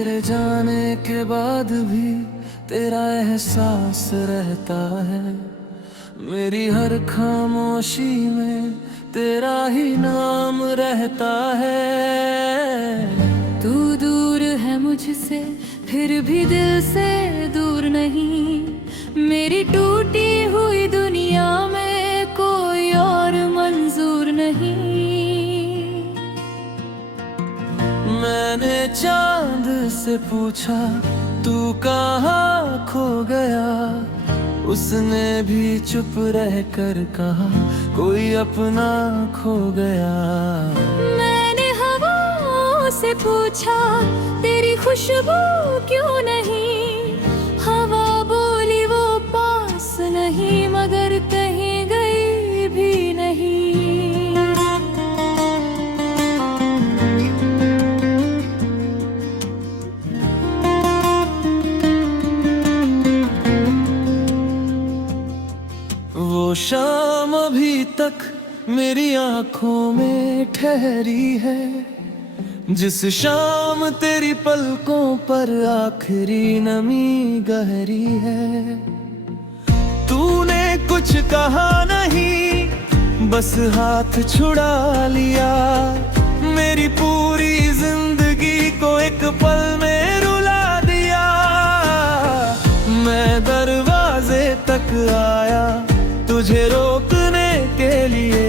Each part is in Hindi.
तेरे जाने के बाद भी तेरा एहसास रहता है। मेरी हर खामोशी में तेरा ही नाम रहता है। तू दूर है मुझसे फिर भी दिल से दूर नहीं। मेरी टूटी हुई दुनिया में कोई और मंजूर नहीं। मैंने चांद से पूछा तू कहाँ खो गया, उसने भी चुप रह कर कहा कोई अपना खो गया। मैंने हवाओं से पूछा तेरी खुशबू क्यों नहीं। हवा बोली वो पास नहीं मगर कहीं गई भी नहीं। वो शाम अभी तक मेरी आंखों में ठहरी है, जिस शाम तेरी पलकों पर आखिरी नमी गहरी है। तूने कुछ कहा नहीं बस हाथ छुड़ा लिया, मेरी पूरी जिंदगी को एक पल में रुला दिया। मैं दरवाजे तक आया तुझे रोकने के लिए,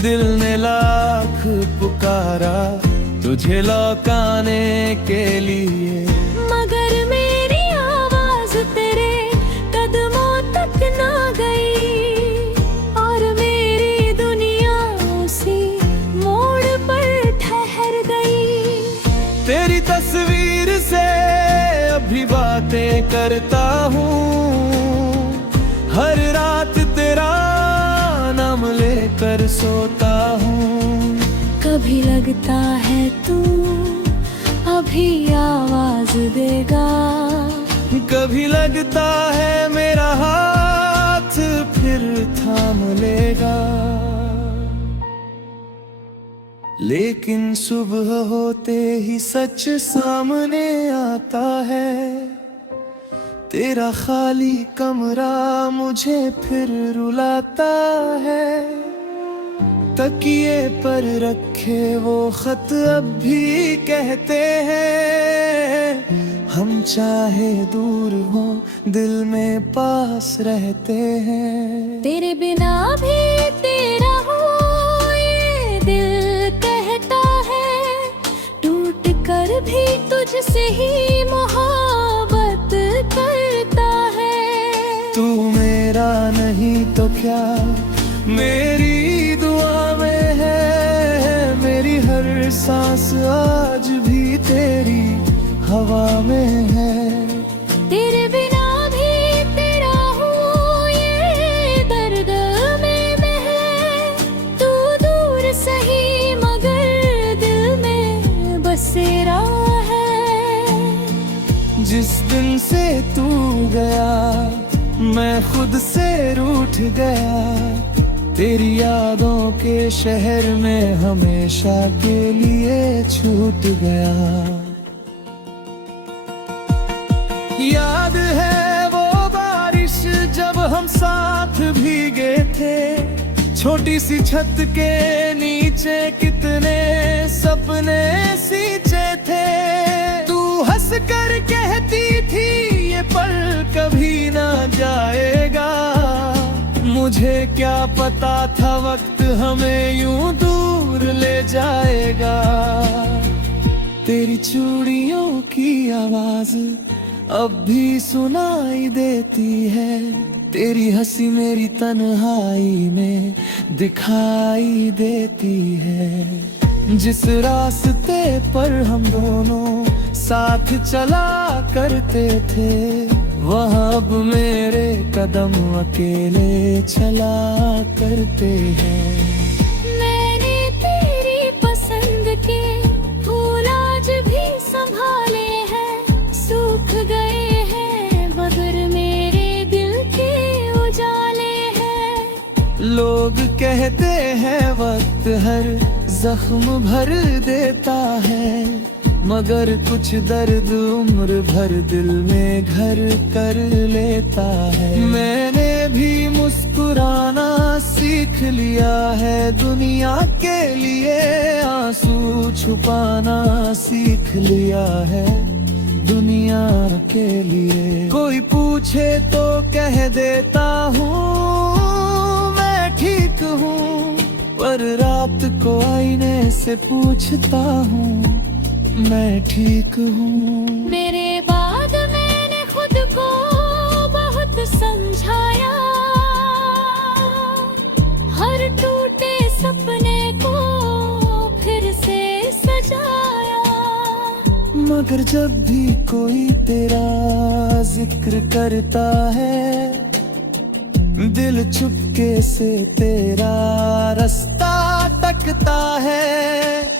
दिल ने लाख पुकारा तुझे लौटाने के लिए। मगर मेरी आवाज तेरे कदमों तक ना गई और मेरी दुनिया उसी मोड़ पर ठहर गई। तेरी तस्वीर से अभी बातें करता हूँ, हर रात तेरा नाम लेकर सोता हूँ। कभी लगता है तू अभी आवाज देगा, कभी लगता है मेरा हाथ फिर थाम लेगा। लेकिन सुबह होते ही सच सामने आता है, तेरा खाली कमरा मुझे फिर रुलाता है। तकिए पर रखे वो खत अब भी कहते हैं, हम चाहे दूर हो दिल में पास रहते हैं। तेरे बिना भी तेरा हो ये दिल कहता है, टूट कर भी तुझसे ही मोहब्बत करता है। तू मेरा नहीं तो क्या मेरी दुआ में है, मेरी हर सांस आज भी तेरी हवा में है। तेरे बिना भी तेरा हूँ ये दर्द में मैं है। तू दूर सही मगर दिल में बसेरा है। जिस दिन से तू गया मैं खुद से रूठ गया, तेरी यादों के शहर में हमेशा के लिए छूट गया। याद है वो बारिश जब हम साथ भीगे थे, छोटी सी छत के नीचे कितने सपने सींचे थे। तू हंस कर कहती थी ये पल कभी ना जाएगा, मुझे क्या पता था वक्त हमें यूं दूर ले जाएगा। तेरी चूड़ियों की आवाज अब भी सुनाई देती है, तेरी हंसी मेरी तन्हाई में दिखाई देती है। जिस रास्ते पर हम दोनों साथ चला करते थे, वहाँ अब मेरे कदम अकेले चला करते हैं। मैंने तेरी पसंद के फूल आज भी संभाले हैं, सूख गए हैं मगर मेरे दिल के उजाले हैं। लोग कहते हैं वक्त हर जख्म भर देता है, मगर कुछ दर्द उम्र भर दिल में घर कर लेता है। मैंने भी मुस्कुराना सीख लिया है, दुनिया के लिए आंसू छुपाना सीख लिया है, दुनिया के लिए। कोई पूछे तो कह देता हूँ मैं ठीक हूँ, पर रात को आईने से पूछता हूँ मैं ठीक हूँ। मेरे बाद मैंने खुद को बहुत समझाया, हर टूटे सपने को फिर से सजाया। मगर जब भी कोई तेरा जिक्र करता है, दिल चुपके से तेरा रास्ता तकता है।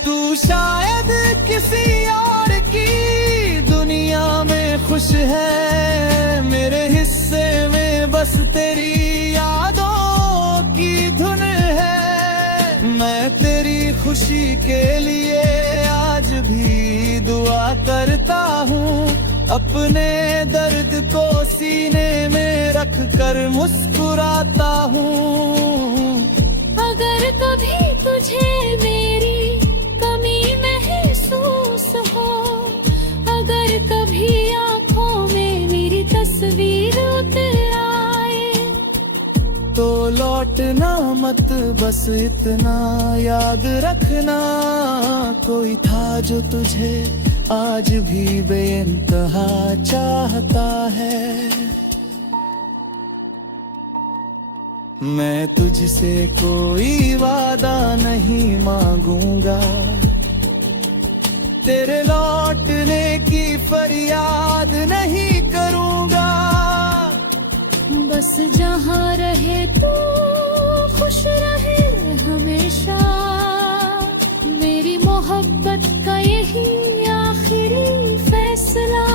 तू शायद किसी और की दुनिया में खुश है, मेरे हिस्से में बस तेरी यादों की धुन है। मैं तेरी खुशी के लिए आज भी दुआ करता हूँ, अपने दर्द को सीने में रख कर मुस्कुराता हूँ। अगर कभी तुझे मेरी कमी महसूस हो, अगर कभी आँखों में मेरी तस्वीर उतर आए, तो लौटना मत, बस इतना याद रखना, कोई था जो तुझे आज भी बेइंतहा चाहता है। मैं तुझसे कोई वादा नहीं मांगूंगा, तेरे लौटने की फरियाद नहीं करूंगा। बस जहाँ रहे तू खुश रहे हमेशा, मेरी मोहब्बत का यही आखिरी फैसला।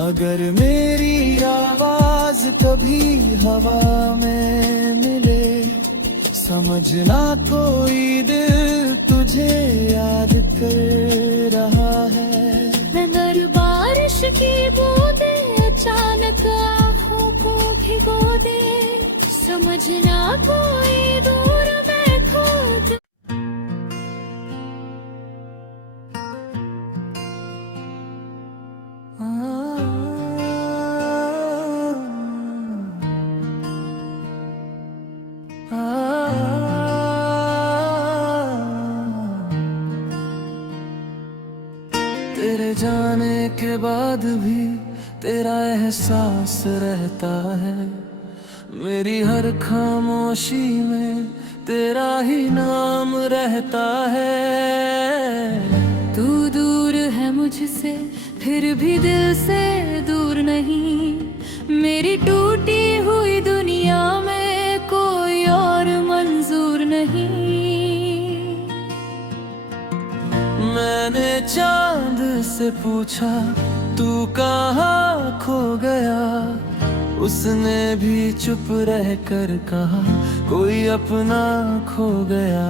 अगर मेरी आवाज कभी हवा में मिले, समझना कोई दिल तुझे याद कर रहा है। अगर बारिश की बूंदें अचानक आँखों को भिगो दे, समझना कोई दूर मैं खुद। तेरे जाने के बाद भी तेरा एहसास रहता है, मेरी हर खामोशी में तेरा ही नाम रहता है। तू दूर है मुझसे फिर भी दिल से दूर नहीं, मेरी टूटी हुई दुनिया में कोई और मंजूर नहीं। मैंने चांद से पूछा तू कहाँ खो गया, उसने भी चुप रह कर कहा कोई अपना खो गया।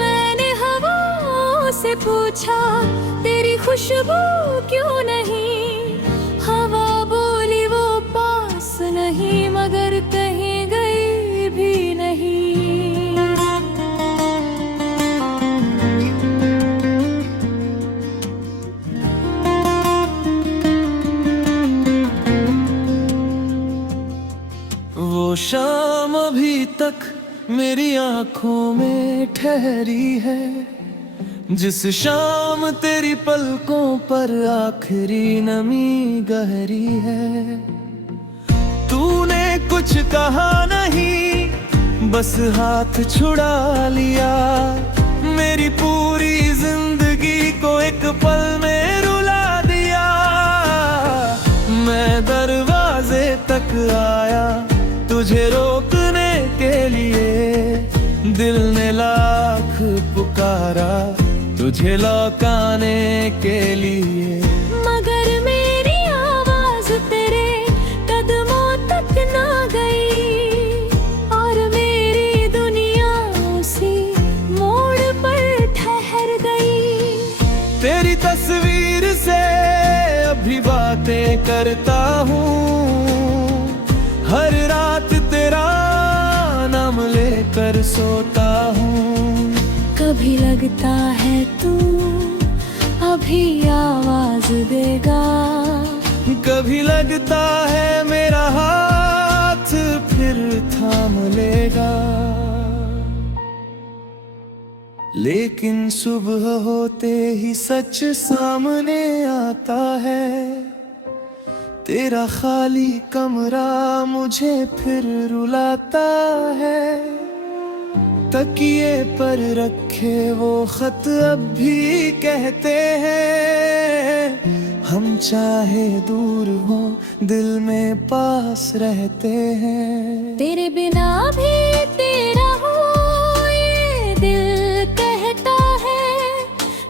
मैंने हवाओं से पूछा तेरी खुशबू क्यों नहीं, हवा बोली वो पास नहीं मगर कहीं गई भी नहीं। वो शाम अभी तक मेरी आंखों में ठहरी है, जिस शाम तेरी पलकों पर आखिरी नमी गहरी है। तूने कुछ कहा नहीं, बस हाथ छुड़ा लिया, मेरी पूरी जिंदगी को एक पल में रुला दिया। मैं दरवाजे तक आया तुझे रोकने के लिए, दिल ने लाख पुकारा तुझे लौटाने के लिए। मगर मेरी आवाज तेरे कदमों तक ना गई, और मेरी दुनिया उसी मोड़ पर ठहर गई। करता हूँ, हर रात तेरा नाम लेकर सोता हूँ। कभी लगता है तू अभी आवाज देगा, कभी लगता है मेरा हाथ फिर थाम लेगा। लेकिन सुबह होते ही सच सामने आता है, तेरा खाली कमरा मुझे फिर रुलाता है। तकिए पर रखे वो खत अब भी कहते हैं, हम चाहे दूर हो दिल में पास रहते हैं। तेरे बिना भी तेरा हूँ ये दिल कहता है,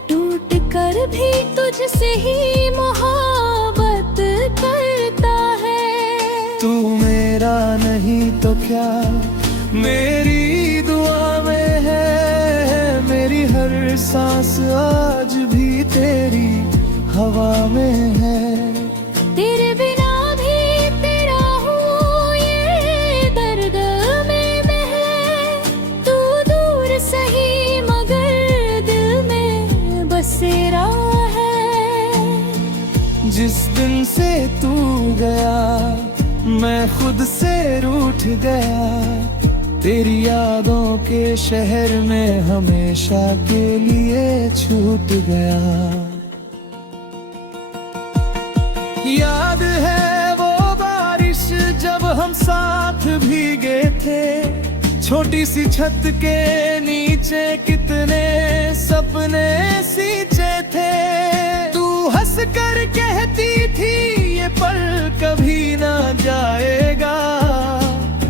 टूट कर भी तुझसे ही मोहब्बत करता है। तू मेरा नहीं तो क्या मेरी दुआ में है, मेरी हर सांस आज भी तेरी हवा में है। तेरे बिना भी तेरा हूँ ये दर्द में मैं है, तू दूर सही मगर दिल में बसेरा है। जिस दिन से तू गया मैं खुद से रूठ गया, तेरी यादों के शहर में हमेशा के लिए छूट गया। याद है वो बारिश जब हम साथ भीगे थे, छोटी सी छत के नीचे कितने सपने सींचे थे। तू हंस कर कहती थी ये पल कभी ना जाएगा,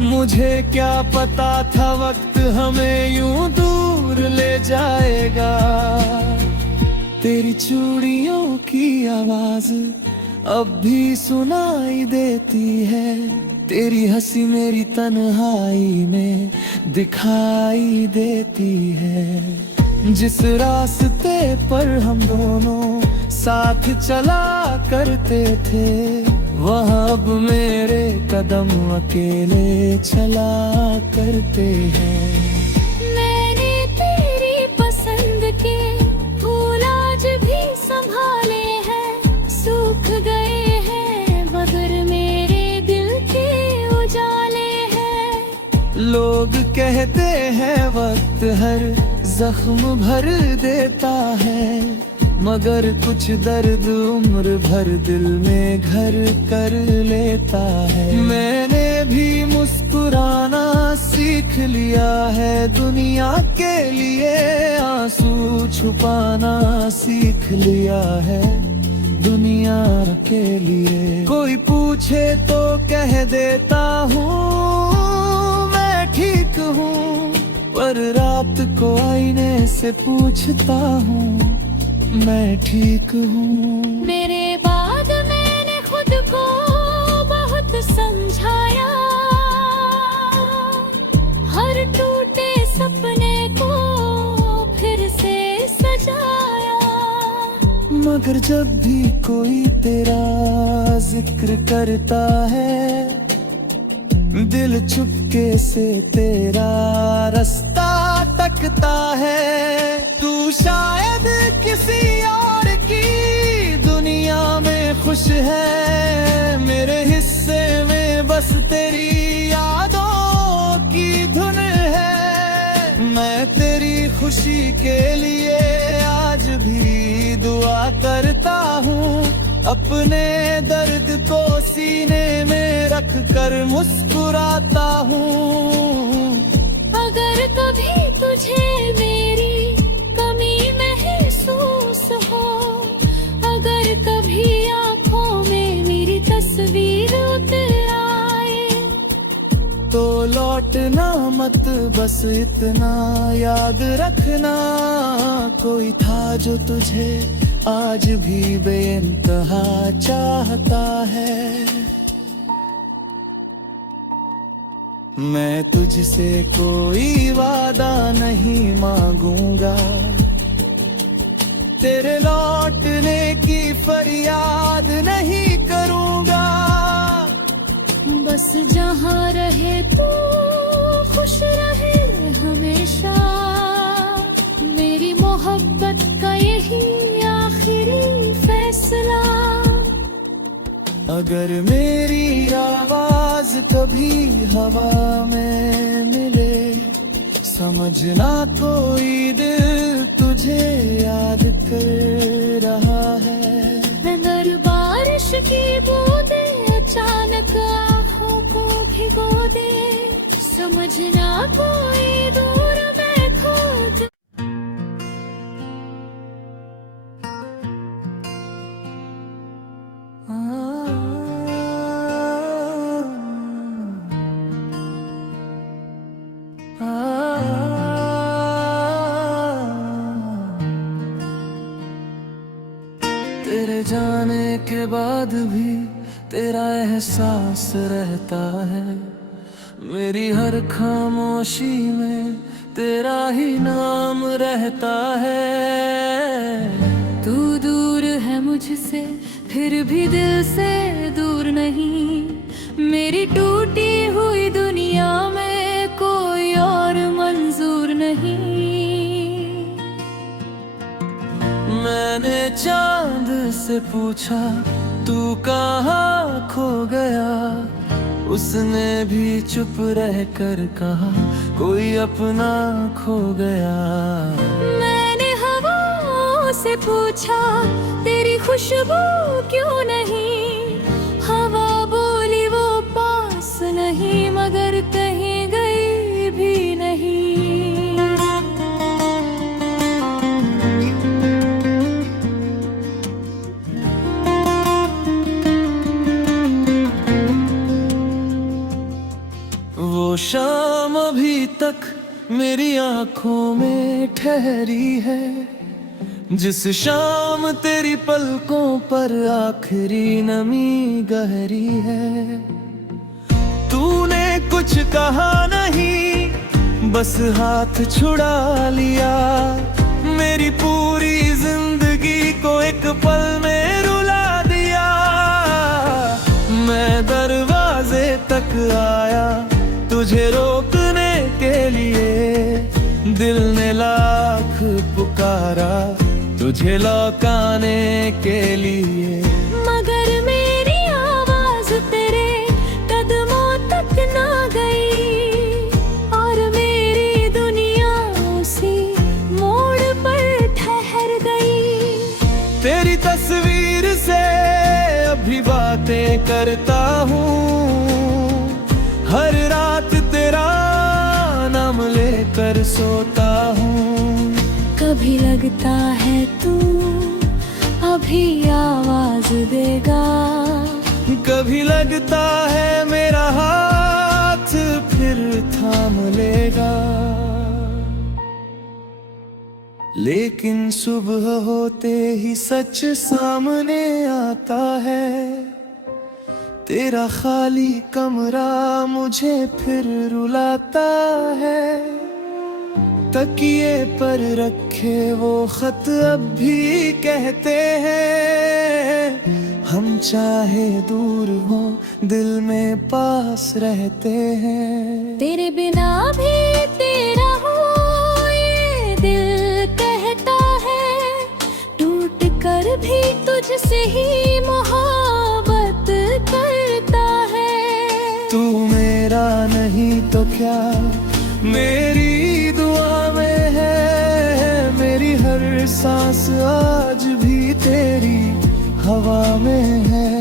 मुझे क्या पता था वक्त हमें यूं दूर ले जाएगा। तेरी चूड़ियों की आवाज अब भी सुनाई देती है, तेरी हंसी मेरी तन्हाई में दिखाई देती है। जिस रास्ते पर हम दोनों साथ चला करते थे, वहाँ अब मेरे कदम अकेले चला करते हैं। मैंने तेरी पसंद के फूल आज भी संभाले हैं, सूख गए हैं मगर मेरे दिल के उजाले हैं। लोग कहते हैं वक्त हर जख्म भर देता है, मगर कुछ दर्द उम्र भर दिल में घर कर लेता है। मैंने भी मुस्कुराना सीख लिया है, दुनिया के लिए आंसू छुपाना सीख लिया है, दुनिया के लिए। कोई पूछे तो कह देता हूँ मैं ठीक हूँ, पर रात को आईने से पूछता हूँ मैं ठीक हूँ। मेरे बाद मैंने खुद को बहुत समझाया, हर टूटे सपने को फिर से सजाया। मगर जब भी कोई तेरा जिक्र करता है, दिल चुपके से तेरा रास्ता तकता है। तू शायद किसी और की दुनिया में खुश है, मेरे हिस्से में बस तेरी यादों की धुन है। मैं तेरी खुशी के लिए आज भी दुआ करता हूँ, अपने दर्द को सीने में रख कर मुस्कुराता हूँ। अगर कभी तुझे मेरी कमी महसूस हो, अगर कभी आँखों में मेरी तस्वीर उतर आए, तो लौटना मत बस इतना याद रखना, कोई था जो तुझे आज भी बेइंतहा चाहता है। मैं तुझसे कोई वादा नहीं मांगूंगा, तेरे लौटने की फरियाद नहीं करूंगा। जहाँ रहे तू खुश रहे हमेशा, मेरी मोहब्बत का यही आखिरी फैसला। अगर मेरी आवाज कभी हवा में मिले, समझना कोई दिल तुझे याद कर रहा है। अगर बारिश की बूंदें अचानक आँखों को भिगो दे, समझना कोई दूर में खो। तेरे जाने के बाद भी तेरा एहसास रहता है, मेरी हर खामोशी में तेरा ही नाम रहता है। तू दूर है मुझसे फिर भी दिल से दूर नहीं, मेरी टूटी हुई दुनिया में कोई और मंजूर नहीं। मैंने चांद से पूछा तू कहाँ खो गया, उसने भी चुप रह कर कहा कोई अपना खो गया। मैंने हवाओं से पूछा तेरी खुशबू क्यों नहीं, हवा बोली वो पास नहीं मगर कहीं गई भी नहीं। वो शाम अभी तक मेरी आंखों में ठहरी है, जिस शाम तेरी पलकों पर आखिरी नमी गहरी है। तूने कुछ कहा नहीं, बस हाथ छुड़ा लिया, मेरी पूरी जिंदगी को एक पल में रुला दिया। मैं दरवाजे तक आया तुझे रोकने के लिए, दिल ने लाख पुकारा तुझे लौटाने के लिए। मगर मेरी आवाज तेरे कदमों तक ना गई, और मेरी दुनिया उसी मोड़ पर ठहर गई। तेरी तस्वीर से अभी बातें करता हूँ, हर रात तेरा नाम लेकर सोता हूँ। कभी लगता है तू अभी आवाज देगा, कभी लगता है मेरा हाथ फिर थाम लेगा। लेकिन सुबह होते ही सच सामने आता है, तेरा खाली कमरा मुझे फिर रुलाता है। तकिए पर रखे वो खत अब भी कहते हैं, हम चाहे दूर हो दिल में पास रहते हैं। तेरे बिना भी तेरा हो ये दिल कहता है, टूट कर भी तुझसे ही मोहब्बत करता है। तू मेरा नहीं तो क्या मेरी दुआ में है, मेरी हर सांस आज भी तेरी हवा में है।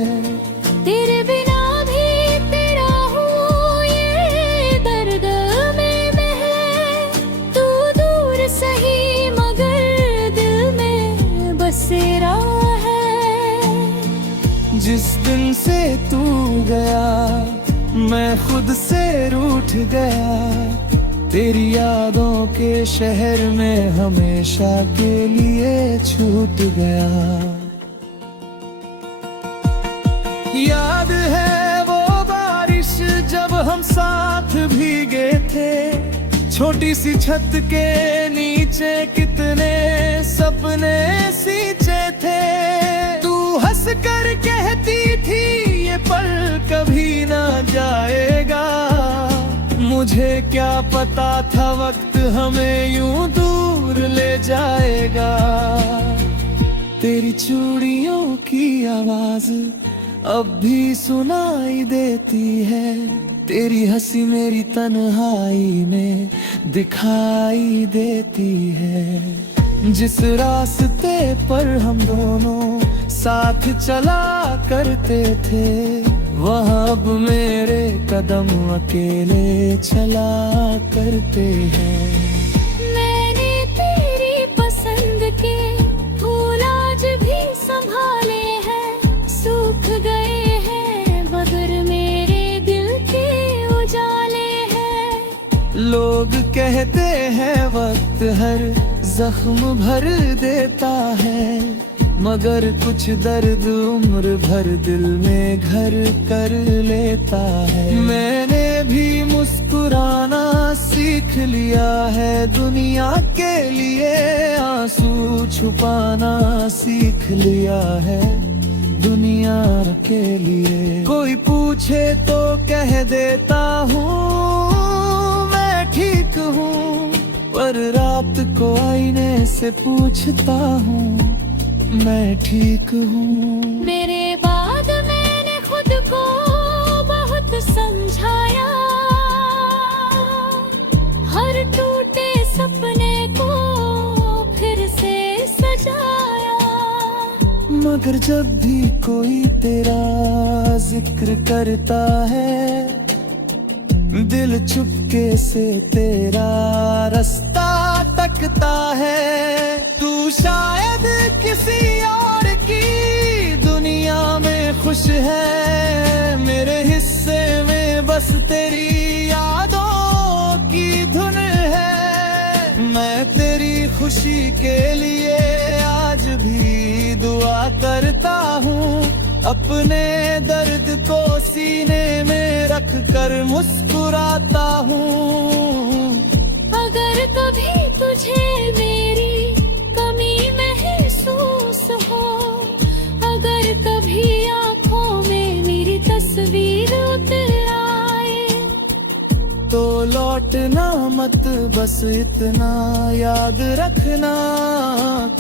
तेरे बिना भी तेरा हूँ ये दर्द में है, तू दूर सही मगर दिल में बसेरा है। जिस दिन से तू गया मैं खुद से रूठ गया, तेरी यादों के शहर में हमेशा के लिए छूट गया। याद है वो बारिश जब हम साथ भीगे थे, छोटी सी छत के नीचे कितने सपने सींचे थे। तू हंस कर कहती थी ये पल कभी ना जाएगा। मुझे क्या पता था वक्त हमें यूं दूर ले जाएगा। तेरी चूड़ियों की आवाज अब भी सुनाई देती है। तेरी हंसी मेरी तन्हाई में दिखाई देती है। जिस रास्ते पर हम दोनों साथ चला करते थे, वहाँ अब मेरे कदम अकेले चला करते हैं। मैंने तेरी पसंद के फूल आज भी संभाले हैं। सूख गए हैं मगर मेरे दिल के उजाले हैं। लोग कहते हैं वक्त हर जख्म भर देता है, मगर कुछ दर्द उम्र भर दिल में घर कर लेता है। मैंने भी मुस्कुराना सीख लिया है, दुनिया के लिए आंसू छुपाना सीख लिया है, दुनिया के लिए। कोई पूछे तो कह देता हूँ मैं ठीक हूँ, पर रात को आईने से पूछता हूँ मैं ठीक हूँ। मेरे बाद मैंने खुद को बहुत समझाया, हर टूटे सपने को फिर से सजाया। मगर जब भी कोई तेरा जिक्र करता है, दिल चुपके से तेरा रास्ता तकता है। तू शायद किसी और की दुनिया में खुश है, मेरे हिस्से में बस तेरी यादों की धुन है। मैं तेरी खुशी के लिए आज भी दुआ करता हूँ, अपने दर्द को सीने में रख कर मुस्कुराता हूँ। अगर कभी तुझे मेरी कमी महसूस हो, अगर कभी आँखों में मेरी तस्वीर उतर आए, तो लौटना मत, बस इतना याद रखना,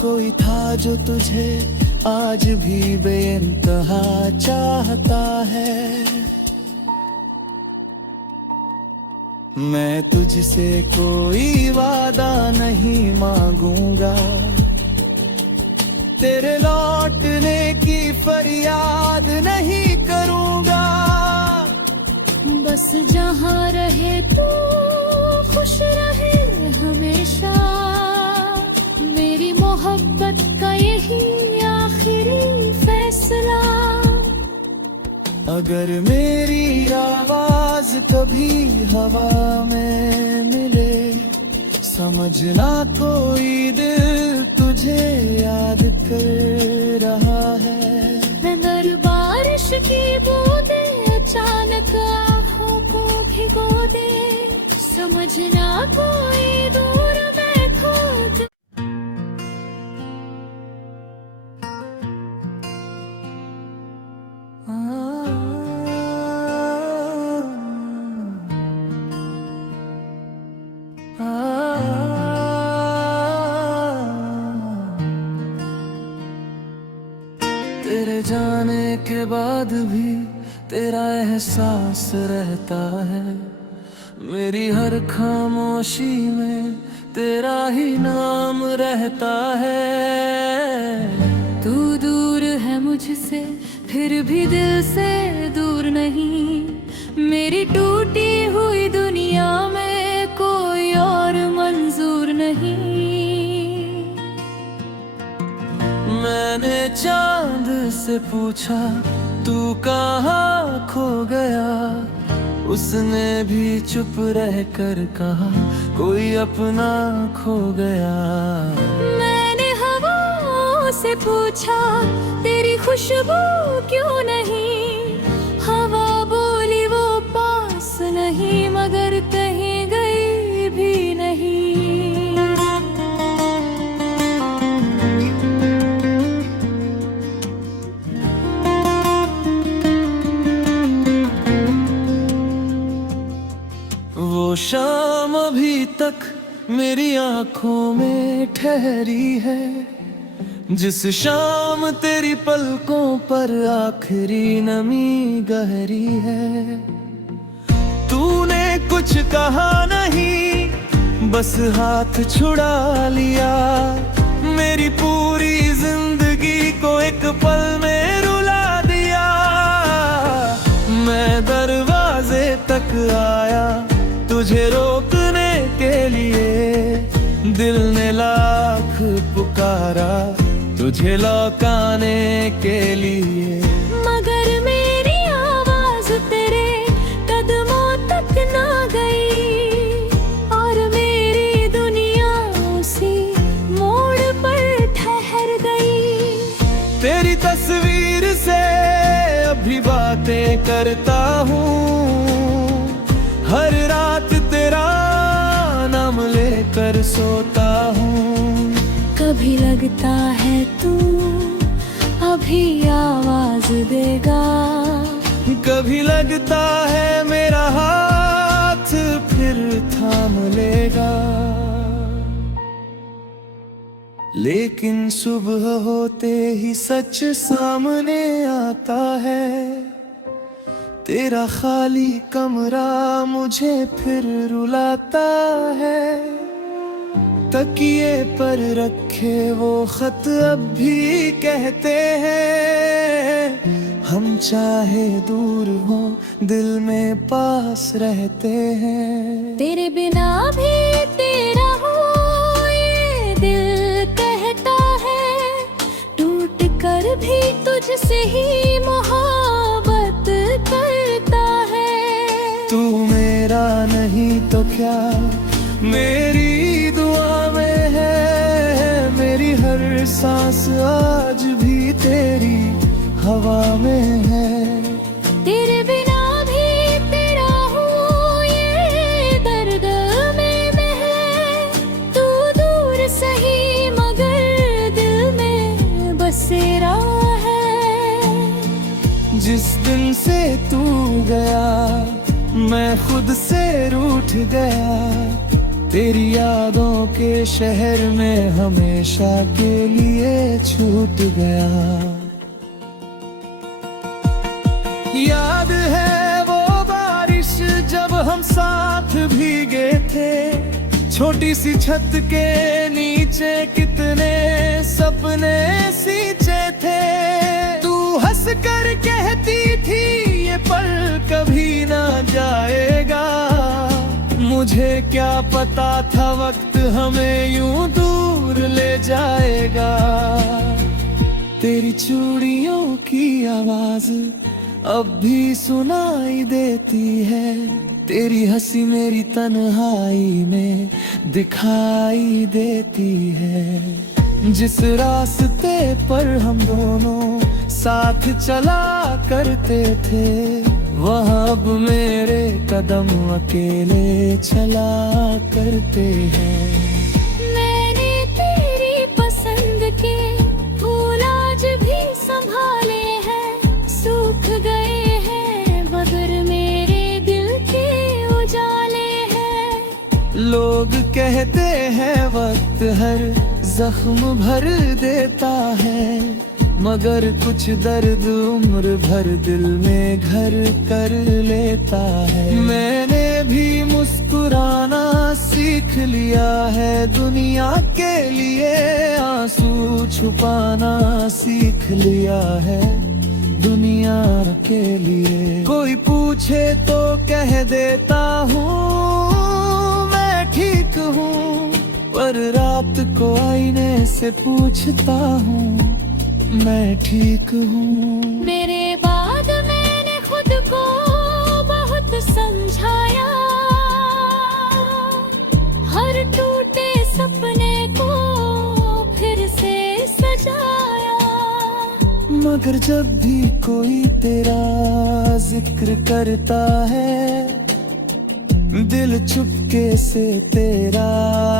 कोई था जो तुझे आज भी बेइंतहा चाहता है। मैं तुझसे कोई वादा नहीं मांगूंगा, तेरे लौटने की फरियाद नहीं करूंगा। बस जहाँ रहे तू खुश रहे हमेशा, मेरी मोहब्बत का यही आखिरी फैसला। अगर मेरी आवाज कभी हवा में मिले, समझना कोई दिल तुझे याद कर रहा है। अगर बारिश की बूंदें अचानक आँखों को भिगो दे, समझना कोई दूर मैं खुद। तेरे जाने के बाद भी तेरा एहसास रहता है, मेरी हर खामोशी में तेरा ही नाम रहता है। तू दूर है मुझसे फिर भी दिल से दूर नहीं, मेरी टूटी हुई दुनिया में कोई और मंजूर नहीं। मैंने चांद से पूछा तू कहाँ खो गया, उसने भी चुप रह कर कहा कोई अपना खो गया। मैंने हवाओं से पूछा तेरी खुशबू क्यों नहीं, हवा बोली वो पास नहीं मगर कहीं गई भी नहीं। चमक मेरी आंखों में ठहरी है, जिस शाम तेरी पलकों पर आखिरी नमी गहरी है। तूने कुछ कहा नहीं, बस हाथ छुड़ा लिया, मेरी पूरी जिंदगी को एक पल में रुला दिया। मैं दरवाजे तक आया तुझे रोकने के लिए, दिल ने लाख पुकारा तुझे लौटाने के लिए। मगर मेरी आवाज तेरे कदमों तक ना गई, और मेरी दुनिया उसी मोड़ पर ठहर गई। तेरी तस्वीर से अभी बातें करता हूँ, हर रात तेरा नाम लेकर सोता हूँ। कभी लगता है तू अभी आवाज देगा, कभी लगता है मेरा हाथ फिर थाम लेगा। लेकिन सुबह होते ही सच सामने आता है, तेरा खाली कमरा मुझे फिर रुलाता है। तकिए पर रखे वो खत अब भी कहते हैं, हम चाहे दूर हो दिल में पास रहते हैं। तेरे बिना भी तेरा हो ये दिल कहता है, टूट कर भी तुझसे ही मोहब्बत करता है। तू मेरा नहीं तो क्या मेरी दुआ में है, मेरी हर सांस आज भी तेरी हवा में है। तेरे बिना भी तेरा हूँ ये दर्द में मैं है, तू दूर सही मगर दिल में बसेरा है। जिस दिन से तू गया मैं खुद से रूठ गया, तेरी यादों के शहर में हमेशा के लिए छूट गया। याद है वो बारिश जब हम साथ भीगे थे, छोटी सी छत के नीचे कितने सपने सींचे थे। तू हंस कर कहती थी ये पल कभी ना जाएगा, मुझे क्या पता था वक्त हमें यूं दूर ले जाएगा। तेरी चूड़ियों की आवाज अब भी सुनाई देती है, तेरी हंसी मेरी तन्हाई में दिखाई देती है। जिस रास्ते पर हम दोनों साथ चला करते थे, वहाँ अब मेरे कदम अकेले चला करते हैं। मैंने तेरी पसंद के फूल आज भी संभाले हैं, सूख गए हैं मगर मेरे दिल के उजाले हैं। लोग कहते हैं वक्त हर जख्म भर देता है, मगर कुछ दर्द उम्र भर दिल में घर कर लेता है। मैंने भी मुस्कुराना सीख लिया है, दुनिया के लिए आंसू छुपाना सीख लिया है, दुनिया के लिए। कोई पूछे तो कह देता हूँ मैं ठीक हूँ, पर रात को आईने से पूछता हूँ मैं ठीक हूँ। मेरे बाद मैंने खुद को बहुत समझाया, हर टूटे सपने को फिर से सजाया। मगर जब भी कोई तेरा जिक्र करता है, दिल चुपके से तेरा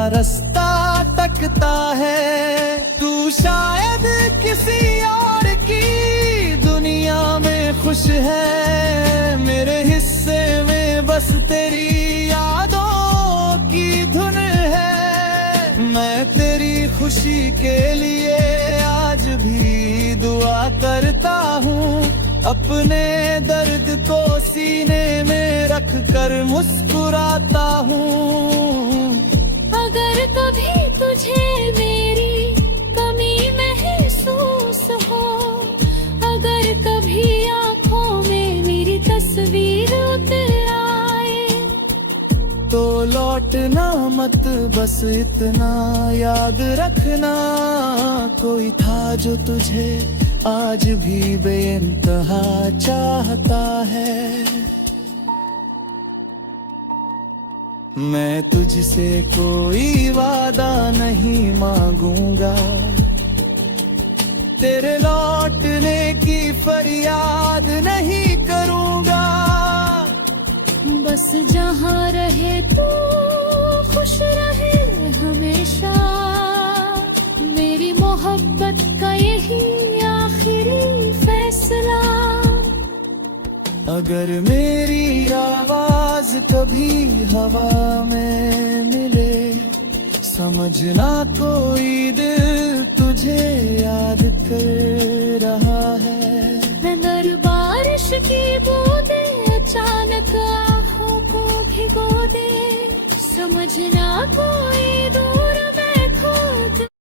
रास्ता तकता है। तू शायद किसी और की दुनिया में खुश है, मेरे हिस्से में बस तेरी यादों की धुन खुशी के लिए आज भी दुआ करता हूँ, अपने दर्द को सीने में रख कर मुस्कुराता हूँ। अगर कभी तुझे मेरी कमी महसूस हो, अगर कभी आँखों में मेरी तस्वीर उतर आए, तो लौटना मत, बस इतना याद रखना, कोई था जो तुझे आज भी बेइंतहा चाहता है। मैं तुझसे कोई वादा नहीं मांगूंगा, तेरे लौटने की फरियाद नहीं करूंगा। बस जहाँ रहे तू खुश रहे हमेशा, मेरी मोहब्बत का यही आखिरी फैसला। अगर मेरी आवाज कभी हवा में मिले, समझना कोई दिल तुझे याद कर रहा है। अगर बारिश की बूंदें अचानक आँखों को भिगो दे, समझना कोई दूर